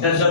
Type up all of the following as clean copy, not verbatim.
10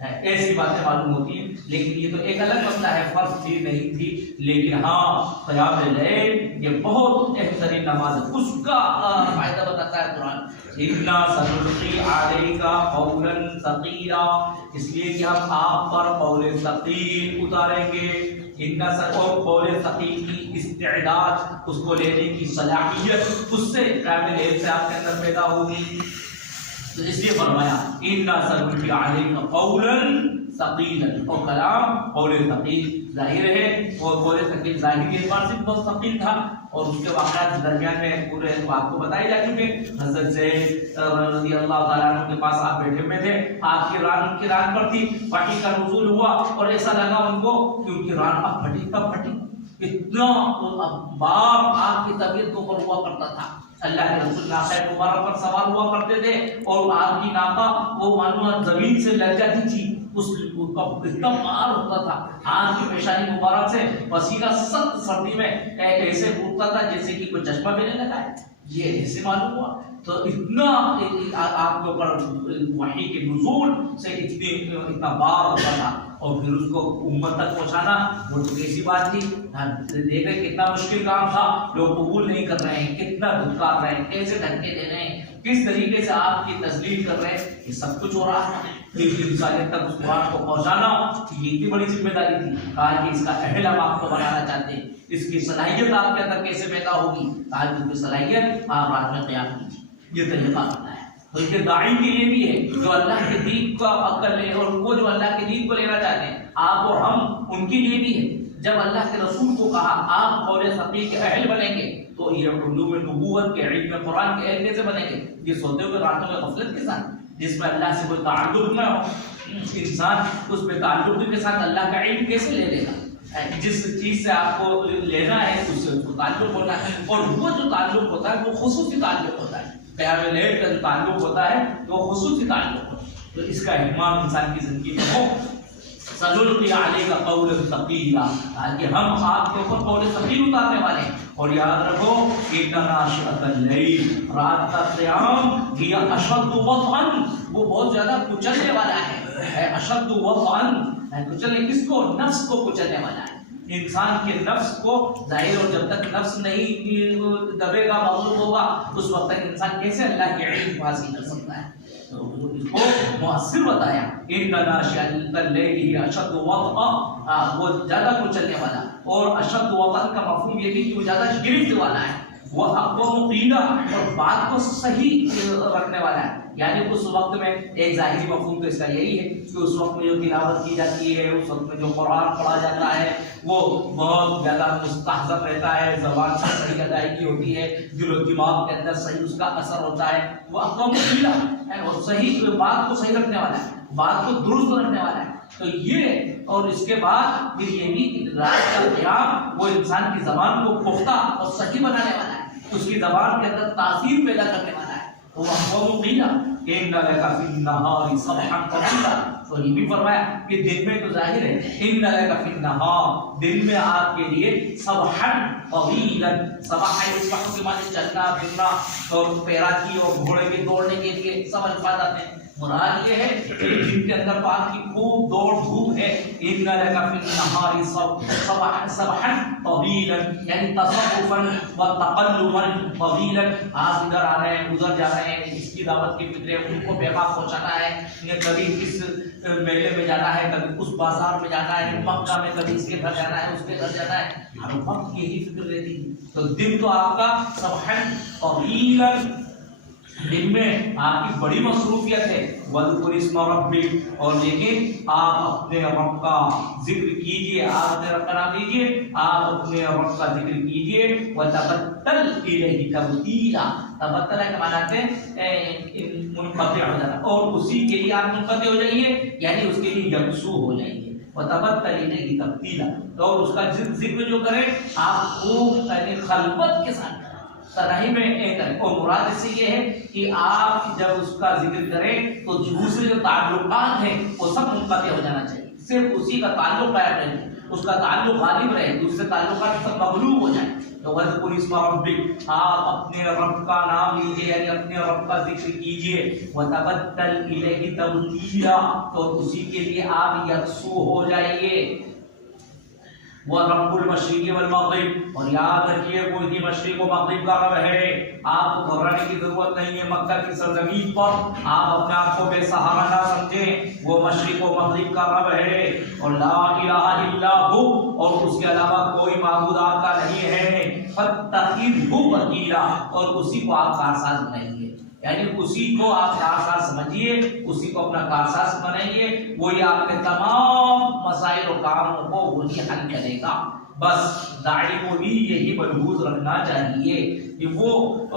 ایسی باتیں معلوم ہوتی ہیں، لیکن یہ تو ایک الگ مسئلہ ہے، فرض تھی نہیں تھی، لیکن ہاں قیام اللیل یہ بہت بہترین نماز ہے، اس کا فائدہ بتاتا ہے قرآن۔ اِنَّا سَنُلْقِي عَلَيْكَ قَوْلًا ثَقِيلًا، اس لیے کہ ہم آپ پر قول ثقیل اتاریں گے۔ اور قول ثقیل کی استعداد، اس کو لینے کی صلاحیت، اس سے قیام اللیل سے آپ کے اندر پیدا ہوگی، تو اس لیے فرمایا اِنَّا سَنُلْقِي عَلَيْكَ قَوْلًا ثَقِيلًا، اور کلام قول ثقیل ظاہر ہے، اور قول ثقیل ظاہری اعتبار سے بہت ثقیل تھا، اور اس کے واقعات درمیان میں پورے آپ کو بتائے جا چکے۔ حضرت زید رضی اللہ تعالیٰ عنہ کے پاس آپ بیٹھے ہوئے تھے، آپ کی ران ان کی ران پر تھی، وحی کا نزول ہوا اور ایسا لگا ان کو کہ ان کی ران اب پھٹی، کب پھٹی، اتنا بار آپ کی طبیعت کے اوپر ہوا کرتا تھا۔ اللہ کے رسول ناقہ مبارک پر سوار ہوا کرتے تھے اور آپ کی ناقہ وہ معلوم زمین سے لگ جاتی تھی، اس کا اتنا مار ہوتا تھا، آپ کی پیشانی مبارک سے پسینہ سخت سردی میں ایسے پھوٹتا تھا جیسے کہ کوئی چشمہ بہنے لگا ہے، یہ ایسے معلوم ہوا۔ تو اتنا آپ کے اوپر وحی کے نزول سے اتنا بار ہوتا تھا، اور پھر اس کو امت تک پہنچانا وہ تو کیسی بات تھی، دیکھ رہے کتنا مشکل کام تھا، لوگ قبول نہیں کر رہے ہیں، کتنا دھتکار رہے ہیں، کیسے دھکے دے رہے ہیں، کس طریقے سے آپ کی تسلیم کر رہے ہیں، یہ سب کچھ ہو رہا ہے۔ انسانیت تک اس قرآن کو پہنچانا یہ اتنی بڑی ذمہ داری تھی، کہا کہ اس کا اہل ہم آپ کو بنانا چاہتے ہیں، اس کی صلاحیت آپ کے اندر کیسے پیدا ہوگی، کہا کہ اس کی صلاحیت آپ رات میں قیام کیجیے، یہ طریقہ ہوتا ہے۔ تو یہ داعی کے لیے بھی ہے جو اللہ کے دین کا عقل لے، اور وہ جو اللہ کے دین کو لینا چاہتے ہیں، آپ اور ہم ان کے لیے بھی ہے۔ جب اللہ کے رسول کو کہا آپ قول ثقیل کے اہل بنیں گے، تو یہ علوم نبوت کے، علم قرآن کے اہل کیسے بنیں گے؟ یہ سوتے ہوئے راتوں میں غفلت کے ساتھ، جس میں اللہ سے کوئی تعلق نہ ہو، انسان اس میں تعلق کے ساتھ اللہ کا علم کیسے لے لے گا؟ جس چیز سے آپ کو لینا ہے اس سے اس کو تعلق ہونا ہے، اور وہ جو تعلق ہوتا ہے وہ خصوصی تعلق ہوتا ہے۔ قیام اللیل کا جو تعلق ہوتا ہے وہ خصوصی تعلق ہوتا ہے، تو اس کا اہتمام انسان کی زندگی میں ہو۔ سنلقی علیک قولا ثقیلا، تاکہ ہم آپ کے اوپر قول ثقیل اتارنے والے ہیں۔ اور یاد رکھو ان ناشئۃ اللیل، رات کا قیام ہی اشد وطئا، وہ بہت زیادہ کچلنے والا ہے، اشد وطئا، کچلنے کس کو؟ نفس کو کچلنے والا ہے، انسان کے نفس کو۔ ظاہر اور جب تک نفس نہیں دبے گا، مغلوب ہوگا، اس وقت تک انسان کیسے اللہ کے علم حاصل کر سکتا ہے؟ تو اس کو مؤثر بتایا ان ناشئۃ اللیل اشد وطئا، وہ زیادہ کچلنے والا، اور اشد وطئا کا مفہوم یہ بھی کہ وہ زیادہ گرفت والا ہے، وہ اقوام قیلا، اور بات کو صحیح رکھنے والا ہے۔ یعنی اس وقت میں ایک ظاہری مفہوم تو اس کا یہی ہے کہ اس وقت میں جو تلاوت کی جاتی ہے، اس وقت میں جو قرآن پڑھا جاتا ہے وہ بہت زیادہ مستحضر رہتا ہے، زبان سے صحیح ادائیگی ہوتی ہے، دل و دماغ کے اندر صحیح اس کا اثر ہوتا ہے، وہ اقوام قیلا ہے، اور صحیح بات کو صحیح رکھنے والا ہے، بات کو درست رکھنے والا ہے۔ تو یہ، اور اس کے بعد پھر یہ بھی کہ رات کا قیام وہ انسان کی زبان کو پختہ اور صحیح بنانے والا ہے، اس کی زبان کے اندر تاثیر پیدا کرنے والا ہے، وہ اقوام قیلا ان لک فی النہار سبحا طویلا۔ تو یہ بھی فرمایا کہ دن میں تو ظاہر ہے ان لک فی النہار، دن میں آپ کے لیے سبحا طویلا، سبحا اس وقت کے معنی چلنا پھرنا اور پیراکی اور گھوڑے کے دوڑنے کے لیے سب الفاظ آتے ہیں۔ مراد یہ ہے کہ جن کے اندر پاک کی خوب دوڑ دھوپ ہے، ان لک فی النہار سبحا طویلا، یعنی تصوفا وتقلبا طویلا، آپ ادھر آ رہے ہیں ادھر جا رہے ہیں، اس کی دعوت کی فکر ہے، ان کو پیغام پہنچانا ہے، کبھی اس میلے میں جانا ہے، کبھی اس بازار میں جانا ہے، مکہ میں کبھی اس کے گھر جانا ہے، اس کے گھر جانا ہے، ہر وقت یہی فکر رہتی ہے۔ تو دن تو آپ کا سبحا طویلا، دن میں آپ کی بڑی مصروفیت ہے، وَاذْكُرِ اسْمَ رَبِّكَ، اور لیکن آپ اپنے رب کا ذکر کیجئے، آپ اپنے رب کا نام لیجئے، آپ اپنے رب کا ذکر کیجئے، وَتَبَتَّلْ إِلَيْهِ تَبْتِيلًا، تبتل کے معنی ہے منقطع ہو جانا، اور اسی کے لیے آپ منقطع ہو جائیے، یعنی اس کے لیے یکسو ہو جائیے، وَتَبَتَّلْ إِلَيْهِ تَبْتِيلًا، اور اس کا ذکر جو کریں آپ خوب یعنی خلوت کے ساتھ تنہائی میں کریں، اور مراد اس سے یہ ہے کہ آپ جب اس کا ذکر کریں تو دوسرے جو تعلقات ہیں وہ سب منقطع ہو جانا چاہیے، صرف اسی کا تعلق قائم رہے، اس کا تعلق غالب رہے، دوسرے تعلقات سب مغلوب ہو جائیں۔ تو وذکر اسم ربک، آپ اپنے رب کا نام لیجیے یعنی اپنے رب کا ذکر کیجیے، وتبتل الیہ تبتیلا، تو اسی کے لیے آپ یکسو ہو جائیے، وہ رب المشرق والمغرب، اور یاد رکھیے کوئی بھی مشرق و مغرب کا رب ہے، آپ کو گھبرانے کی ضرورت نہیں ہے، مکہ کی سرزمین پر آپ اپنے آپ کو بے سہارا نہ سمجھیں، وہ مشرق و مغرب کا رب ہے، اور لا الہ الا ہو، اور اس کے علاوہ کوئی معبود آپ کا نہیں ہے، فاتخذہ وکیلا، اور اسی کو آپ کارساز بنائیے، یعنی اسی کو آپ کارساز سمجھیے، اسی کو اپنا کارساز بنائیے، وہی آپ کے تمام مسائل و کاموں کو وہی حل کرے گا۔ بس داعی کو بھی یہی ملحوظ رکھنا چاہیے کہ وہ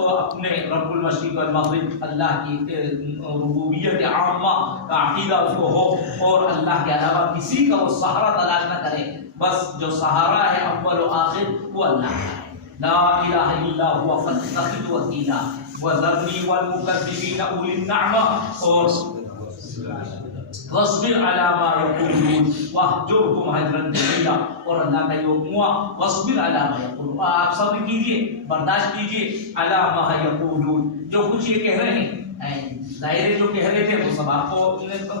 اپنے رب المشرق والمغرب اللہ کی ربوبیت عامہ کا عقیدہ اس کو ہو، اور اللہ کے علاوہ کسی کا وہ سہارا تلاش نہ کرے، بس جو سہارا ہے اول و آخر وہ اللہ ہے، لا الہ الا هو فاتخذہ وکیلا وذرنی والمکذبین اولی النعمہ، اور واصبر علی ما یقولون واہجرہم ہجرا جمیلا، اور اللہ کا یہ حکم ہوا واصبر علی ما یقولون، آپ صبر کیجئے، برداشت کیجئے، علی ما یقولون، جو کچھ یہ کہہ رہے ہیں ظاہر جو کہہ رہے تھے وہ سب آپ کو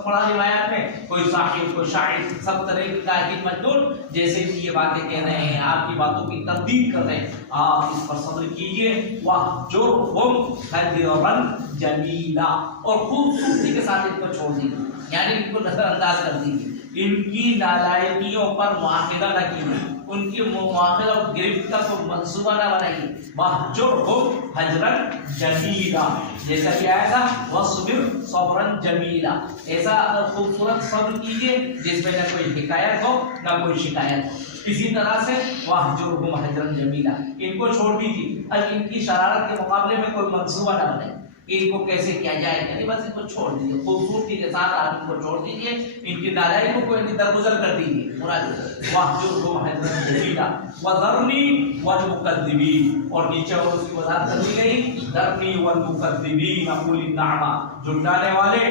پڑھا روایات میں، کوئی صاحب کوئی شاعر سب طرح کی کاہن مجنون جیسے کہ یہ باتیں کہہ رہے ہیں، آپ کی باتوں کی تردید کر رہے ہیں، آپ اس پر صبر کیجئے، واہجرہم ہجرا جمیلا، اور خوبصورتی کے ساتھ ان کو چھوڑ دیجیے، یعنی ان کو نظر انداز کر دیجیے، ان کی نالائقیوں پر مواخذہ نہ کیجیے، ان کی مواخذہ اور گرفت کا کوئی منصوبہ نہ بنائیے، واہجرہم ہجرا جمیلا، جیسا کہ آیا تھا واصبر صبرا جمیلا، ایسا خوبصورت صبر کیجیے جس میں نہ کوئی حکایت ہو نہ کوئی شکایت ہو، اسی طرح سے واہجرہم ہجرا جمیلا، ان کو چھوڑ دیجیے، اب ان کی شرارت کے مقابلے میں کوئی منصوبہ نہ بنائے، ان کو کیسے کیا جائے، یعنی بس ان کو چھوڑ دیجیے، خوبصورتی کے ساتھ آپ ان کو چھوڑ دیجیے، ان کی نالائقیوں کو ان کی درگزر کر دیجیے، واہجرہم ہجرا جمیلا وذرنی والمکذبین، اور نیچے اور اس کی وضاحت کر دی گئی، ذرنی والمکذبین اولی النعمہ، جھٹلانے والے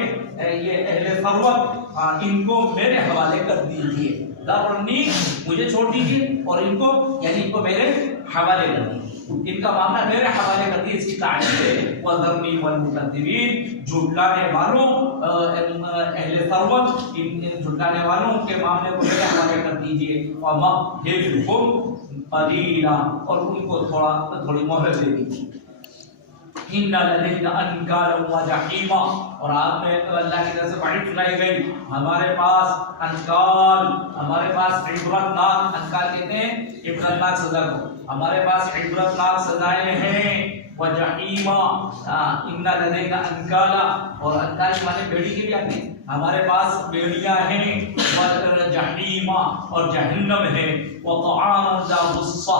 یہ اہل ثروت، ان کو میرے حوالے کر دیجیے، ذرنی مجھے چھوڑ دیجیے، اور ان کو یعنی ان کو میرے حوالے کر دیجیے، ان کا معاملہ میرے حوالے کر دیے، اس کی تعریف ہے وذرنی والمکذبین، جھٹلانے والوں اہل ثروت، ان جھٹلانے والوں کے معاملے کو میرے حوالے کر دیجیے، ومہلہم قلیلا، اور ان کو تھوڑی مہلت دے دیجیے، ان لدینا انکالا وجحیما، اور آپ میں اللہ کی طرف سے وعید سنائی گئی، ہمارے پاس انکال، ہمارے پاس عبرتناک، انکال کہتے ہیں عبرتناک سزا کو، ہمارے پاس عبرتناک سزائیں ہیں، وجحیما، ان لدینا انکالا، اور انکال کے معنی بیڑی کے بھی آتے ہیں، ہمارے پاس بیڑیاں ہیں، جحیما، اور جہنم ہے، وطعاما ذا غصہ،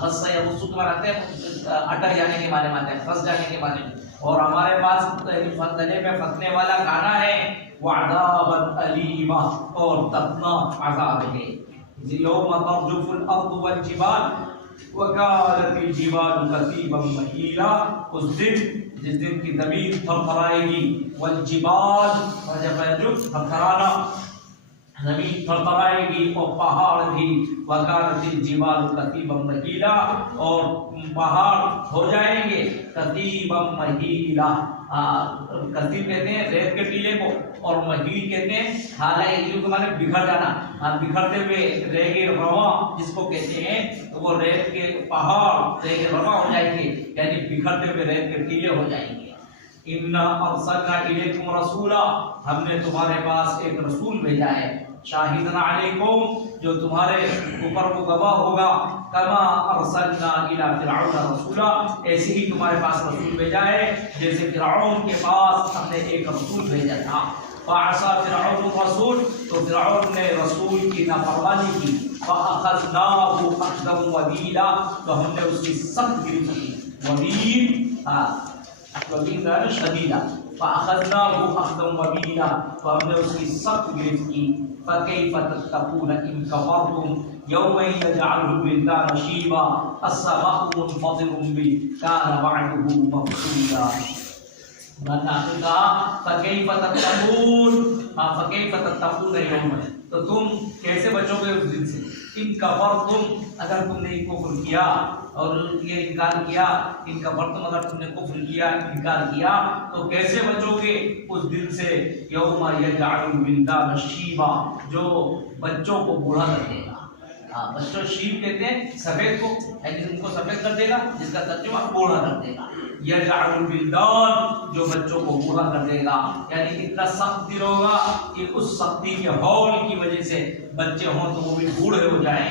غصہ یا غصہ کے معنی آتے ہیں اٹک جانے کے معنی میں آتے ہیں، پھنس جانے کے معنی میں، اور ہمارے پاس گلے میں پھنسنے والا کھانا ہے، وعذابا علیما، اور دردناک عذاب ہے، یوم ترجف الارض والجبال وکانت الجبال کثیبا مہیلا، اس دن جس دن کی زمین تھر تھرائے گی، والجبال، اور جب ترجف تھرانا، زمین تھر تھرائے گی، اور پہاڑ بھی، وکانت الجبال کثیبا مہیلا، اور پہاڑ ہو جائیں گے کثیبا مہیلا، کثیب کہتے ہیں ریت کے ٹیلے کو، اور مہیل کہتے ہیں حالہ ایلو کے معنی بکھر جانا، بکھرتے ہوئے ریگ رواں جس کو کہتے ہیں، تو وہ ریت کے پہاڑ ریگ رواں ہو جائیں گے، یعنی بکھرتے ہوئے ریت کے ٹیلے ہو جائیں گے، اِنَّا أَرْسَلْنَا إِلَيْكُمْ رَسُولًا، ہم نے تمہارے پاس ایک رسول بھیجا ہے، شاہدًا علیکم، جو تمہارے اوپر کو گواہ ہوگا، کما ارسلنا الی فرعون رسولا، ایسے ہی تمہارے پاس رسول بھیجا ہے جیسے فرعون کے پاس ہم نے ایک رسول بھیجا تھا، فعصى فرعون الرسول، تو فرعون نے رسول کی نافرمانی کی، فاخذناه اخذا وبیلا، تو ہم نے اس کی سخت گرفت کی، وبیل ہے شدیدہ، فاخذناه اخذا وبیلا، تو ہم نے اس کی سخت گرفت کی، فكيف تتقون إن كفرتم يوما يجعل الولدان شيبا السماء منفطر به كان وعده مفعولا، من کہا فكيف تتقون، فكيف تتقون يوما، تو تم کیسے بچو گے اس دن سے، ان کفرتم، اگر تم نے کفر کیا، اور یہ انکار کیا ان کا برتن، اگر تم نے کفر کیا انکار کیا تو کیسے بچو گے اس دن سے یوم یجعل الولدان شیبا، جو بچوں کو بوڑھا کر دے گا. بچوں شیب کہتے ہیں سفید کو، ان کو سفید کر دے گا، جس کا ترجمہ بوڑھا کر دے گا. یجعل الولدان، جو بچوں کو بوڑھا کر دے گا، یعنی اتنا سخت دن ہوگا کہ اس سختی کے ہول کی وجہ سے بچے ہوں تو وہ بھی بوڑھے ہو جائیں.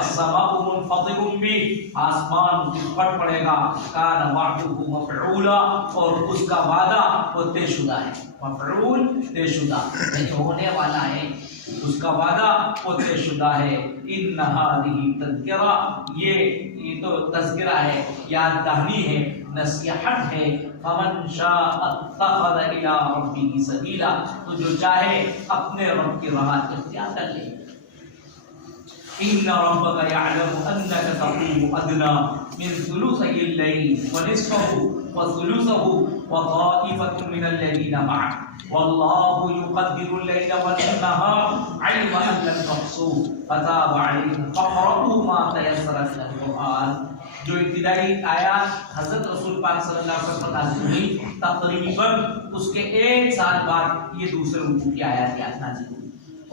السماء منفطر به، آسمان پھٹ پڑے گا. کان وعده مفعولا، اور اس کا وعدہ وہ طے شدہ ہے. مفعول طے شدہ جو ہونے والا ہے، اس کا وعدہ وہ طے شدہ ہے. ان هذه تذکرہ، یہ تو تذکرہ ہے، یاد دہانی ہے، نصیحت ہے. فمن شاء اتخذ الى ربه سبیلا، تو جو چاہے اپنے رب کی راہ اختیار کر لے. ان ربك يعلم انك تقوم ادنى من ثلثي الليل ونصفه وثلثه وطائفة من الذين معك والله يقدر الليل والنهار علم ان لن تحصوه فتاب عليكم فاقرؤوا ما تيسر من القرآن. جو ابتدائی آیات حضرت رسول پاک صلی اللہ علیہ وسلم پر نازل ہوئی، تقریباً اس کے 1 سال بعد یہ دوسرے رکوع کی آیات نازل ہوئی.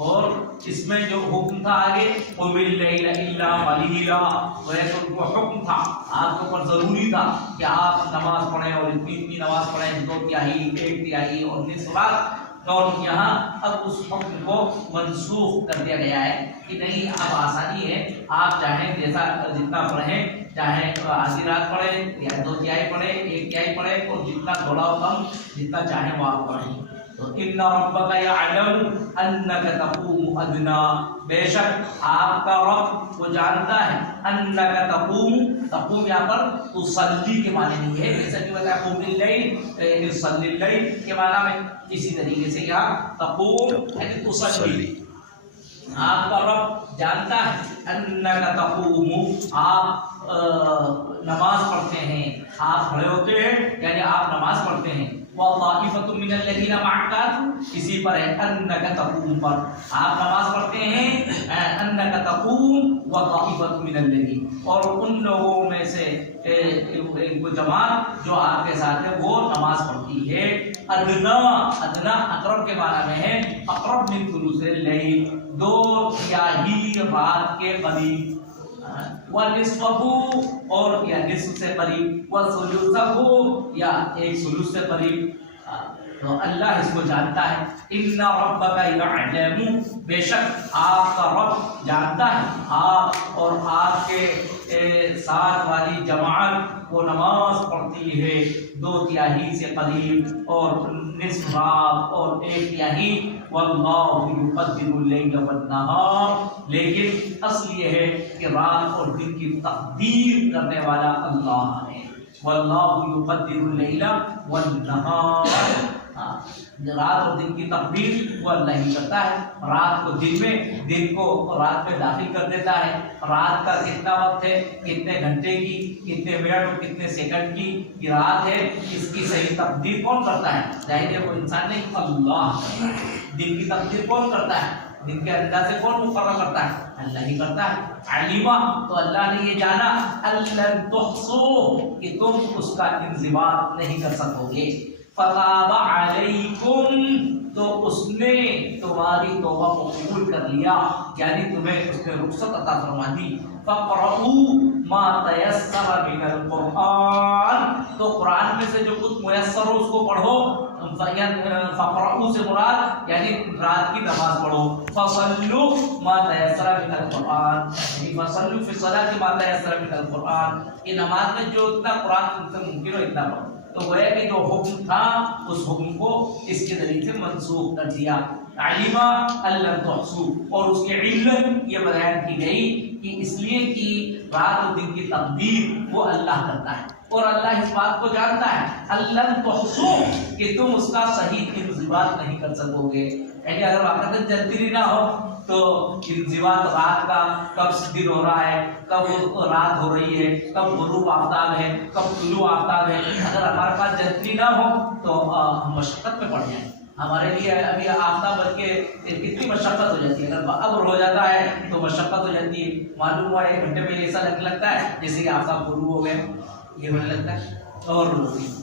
اور اس میں جو حکم تھا آگے قم اللیل الا قلیلا، وہ ان کو حکم تھا، آپ کے اوپر ضروری تھا کہ آپ نماز پڑھیں اور اتنی نماز پڑھیں، 2 تہائی 1 تہائی اور نصف رات. اور یہاں اب اس حکم کو منسوخ کر دیا گیا ہے کہ نہیں، اب آسانی ہے، آپ چاہیں جیسا جتنا پڑھیں، چاہے آدھی رات پڑھیں یا 2 تہائی پڑھیں 1 تہائی پڑھیں، اور جتنا تھوڑا کم جتنا چاہیں وہ آپ پڑھیں. تو ان ربک یعلم انک تقوم ادنی، بے شک آپ کا رب وہ جانتا ہے، انک تقوم یہاں پر تصلی کے معنی نہیں ہے، جیسا کہ بتایا قم اللیل صلی اللیل کے معنی میں، اسی طریقے سے یہاں تقوم یعنی تصلی. آپ کا رب جانتا ہے انک تقوم، آپ نماز پڑھتے ہیں، آپ کھڑے ہوتے ہیں یعنی آپ نماز پڑھتے ہیں. وَطَائِفَةٌ مِّنَ الَّذِينَ مَعَكَ، اسی پر ہے انک تقوم پر، آپ نماز پڑھتے ہیں انک تقوم وَطَائِفَةٌ مِّنَ الَّذِينَ، اور ان لوگوں میں سے ایک جماعت جو آپ کے ساتھ ہے وہ نماز پڑھتی ہے. ادنا، ادنا اقرب کے معنی میں ہے، اقرب من ثلث اللیل، 2 تہائی رات کے قریب. وَنِصْفَهُ، اور یا نصف سے قریب، وَثُلُثَهُ، یا 1 ثلث سے قریب. تو اللہ اس کو جانتا ہے. ان ربک یعلم، بے شک آپ کا رب جانتا ہے، آپ اور آپ کے ساتھ والی جماعت وہ نماز پڑھتی ہے 2 تہائی سے قریب اور نصف رات اور 1 تہائی. واللہ یقدر اللیل والنہار، لیکن اصل یہ ہے کہ رات اور دن کی تقدیر کرنے والا اللہ ہے. واللہ یقدر اللیل والنہار، رات اور دن کی تقدیر وہ اللہ ہی کرتا ہے. رات کو دن میں، دن کو رات میں داخل کر دیتا ہے. رات کا کتنا وقت ہے، کتنے گھنٹے کی، کتنے منٹ اور کتنے سیکنڈ کی رات ہے، اس کی صحیح تقدیر کون کرتا ہے؟ ظاہر ہے وہ انسان نہیں، اللہ. دن کی تقدیر کون کرتا ہے؟ دن کے اندازے کون مقرر کرتا ہے؟ اللہ ہی کرتا ہے. علما، تو اللہ نے یہ جانا، الَّن تحصوا، کہ تم اس کا انضباط نہیں کر سکو گے. فتاب علیکم، تو اس نے تمہاری توبہ کو قبول کر لیا، یعنی تمہیں اس نے رخصت عطا فرما دی. فقرؤوا ما تیسر من القرآن، تو قرآن میں سے جو کچھ میسر ہو اس کو پڑھو. فقرؤوا سے مراد یعنی رات کی نماز پڑھو. فصلوا ما تیسر من القرآن، یعنی فصلوا فی الصلاۃ ما تیسر من القرآن، یہ نماز میں جو اتنا قرآن تم سے ممکن ہو اتنا پڑھو. تو گویا کہ جو حکم تھا اس حکم کو اس کے ذریعے سے منسوخ کر دیا. علما الَّن تحصوا، اور اس کی علت یہ بیان کی گئی کہ اس لیے کہ رات و دن کی تقدیر وہ اللہ کرتا ہے، اور اللہ اس بات کو جانتا ہے الَّن تحصوا، کہ تم اس کا صحیح انضباط نہیں کر سکو گے. یعنی اگر واقعات جلدی نہ ہو تو انضباط رات کا کب دن ہو رہا ہے، کب رات ہو رہی ہے، کب غروب آفتاب ہے، کب طلوع آفتاب ہے، اگر ہمارے پاس جلدی نہ ہو تو ہم مشقت میں پڑ جائیں. ہمارے لیے ابھی آفتاب بن کے کتنی مشقت ہو جاتی ہے، اگر ابر ہو جاتا ہے تو مشقت ہو جاتی ہے، معلوم ہوا 1 گھنٹے میں ایسا لگتا ہے جیسے کہ آفتاب غروب ہو گئے، یہ ہونے لگتا ہے اور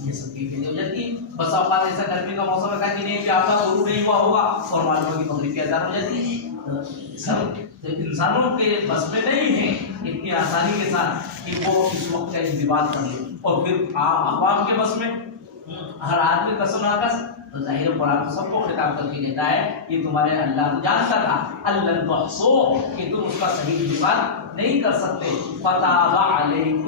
یہ سب چیزیں ہو جاتی ہے۔ بس اوقات ایسا گرمی کا موسم رکھا کہ نہیں کہ آفتاب غروب نہیں ہوا ہوگا اور معلوم ہوا کہ مغرب کی اذان ہو جاتی ہے۔ سب انسانوں کے بس میں نہیں ہے اتنی آسانی کے ساتھ کہ وہ اس وقت کا انضباط کر لے، اور پھر عوام کے بس میں ہر آدمی قسم ناقص، تو ظاہر قرآن تو سب کو خطاب کر کے کہتا ہے یہ تمہارے اللہ جانتا تھا اللہ تحصو کہ تم اس کا صحیح انضباط نہیں کر سکتے، فتاب علیکم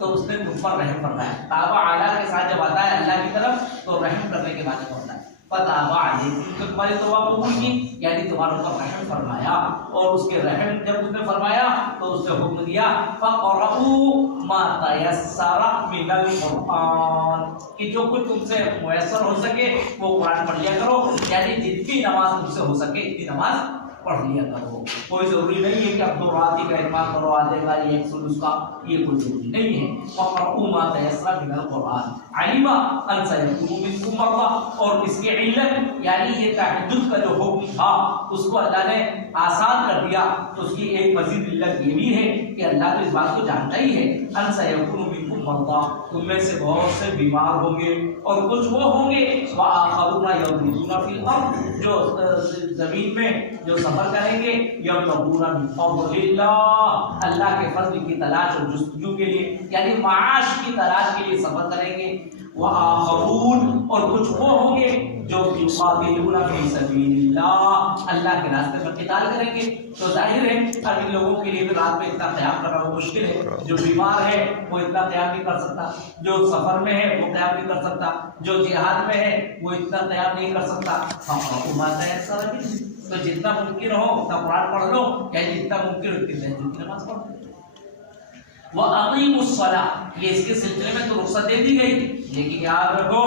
تو اس نے تم پر رحم فرمایا۔ تابع علی کے ساتھ جب آتا ہے اللہ کی طرف تو رحم کرنے کے بعد ہوتا ہے فتاب علیکم، تو تمہاری توبہ قبول کی یعنی تمہارے اوپر رحم فرمایا، اور اس کے رحم جب اس نے فرمایا تو اس نے حکم دیا فقرؤوا ما تیسر من القرآن کہ جو کچھ تم سے میسر ہو سکے وہ قرآن پڑھ لیا کرو، یعنی جتنی نماز تم سے ہو سکے اتنی نماز پڑھ لیا کرو۔ کوئی ضروری نہیں ہے کہ اب 2 رات کا اتمام کرو، آدھے کا یا 1 سلوس کا، یہ کوئی ضروری نہیں ہے۔ فقرؤوا ما تیسر من القرآن علم ان سیکون منکم مرضی، اور اس کی علت یعنی یہ تہجد کا جو حکم تھا اس کو اللہ نے آسان کر دیا، تو اس کی ایک مزید علت یہ بھی ہے کہ اللہ تو اس بات کو جانتا ہی ہے ان سیکون منکم مرضی، تم میں سے بہت سے بیمار ہوں گے اور کچھ وہ ہوں گے وآخرون یضربون فی الارض جو زمین میں جو سفر کریں گے یبتغون من فضل اللہ، اللہ کے فضل کی تلاش اور جستجو کے لیے یعنی معاش کی تلاش کے لیے سفر کریں گے، وآخرون اور کچھ وہ ہوں گے جو یقاتلون فی سبیل اللہ، اللہ کے راستے میں قتال کریں گے۔ تو ظاہر ہے اب ان لوگوں کے لیے رات میں اتنا قیام کرنا وہ مشکل ہے، جو بیمار ہے وہ اتنا قیام نہیں کر سکتا، جو سفر میں ہے وہ قیام نہیں کر سکتا، جو جہاد میں ہے وہ اتنا قیام نہیں کر سکتا۔ تو جتنا ممکن ہو اتنا قرآن پڑھ لو، یعنی جتنا ممکن ہو اتنی تہجد کی نماز پڑھ لو۔ وَأَقِيمُوا الصَّلَاةَ یہ اس کے سلسلے میں تو رخصت دے دی گئی، لیکن یاد رکھو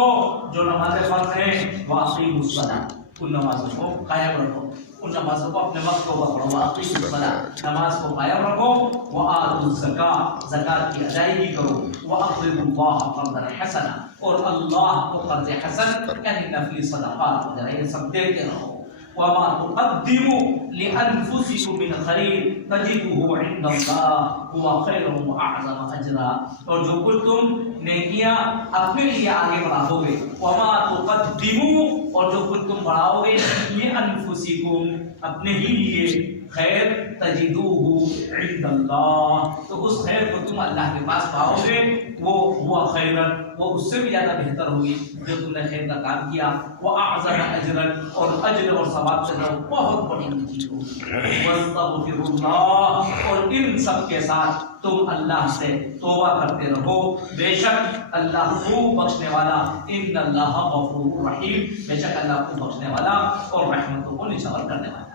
جو نمازیں فرض ہیں وَأَقِيمُوا الصَّلَاةَ ان نمازوں کو قائم رکھو، ان نمازوں کو اپنے وقت کو پڑھو، وَأَقِيمُوا الصَّلَاةَ نماز کو قائم رکھو، وَآتُوا الزَّكَاةَ زکات کی ادائیگی کرو، وَأَقْرِضُوا اللَّهَ قَرْضًا حَسَنًا اور اللہ کو قرض حسن یعنی نفلی صدقات وغیرہ یہ سب دیتے رہو۔ وما تقدموا لانفسكم من خير تجدوه عند الله هو خير واعظم اجرا اور جو کچھ تم نیکیاں اپنے لیے آگے بڑھاؤ گے، وما تقدموا اور جو کچھ تم بڑھاؤ گے لانفسكم اپنے ہی لیے خیر تجدوه عند اللہ تو اس خیر کو تم اللہ کے پاس پاؤ گے، وہ ہوا خیرا وہ اس سے بھی زیادہ بہتر ہوگی جو تم نے خیر کا کام کیا، وہ اعظم اجرا اور اجر اور ثواب سے بہت بڑی چیز ہوگی۔ واستغفر اللہ اور ان سب کے ساتھ تم اللہ سے توبہ کرتے رہو، بے شک اللہ خوب بخشنے والا، ان اللہ غفور رحیم بے شک اللہ خوب بخشنے والا اور رحمتوں کو نچھاور کرنے والا۔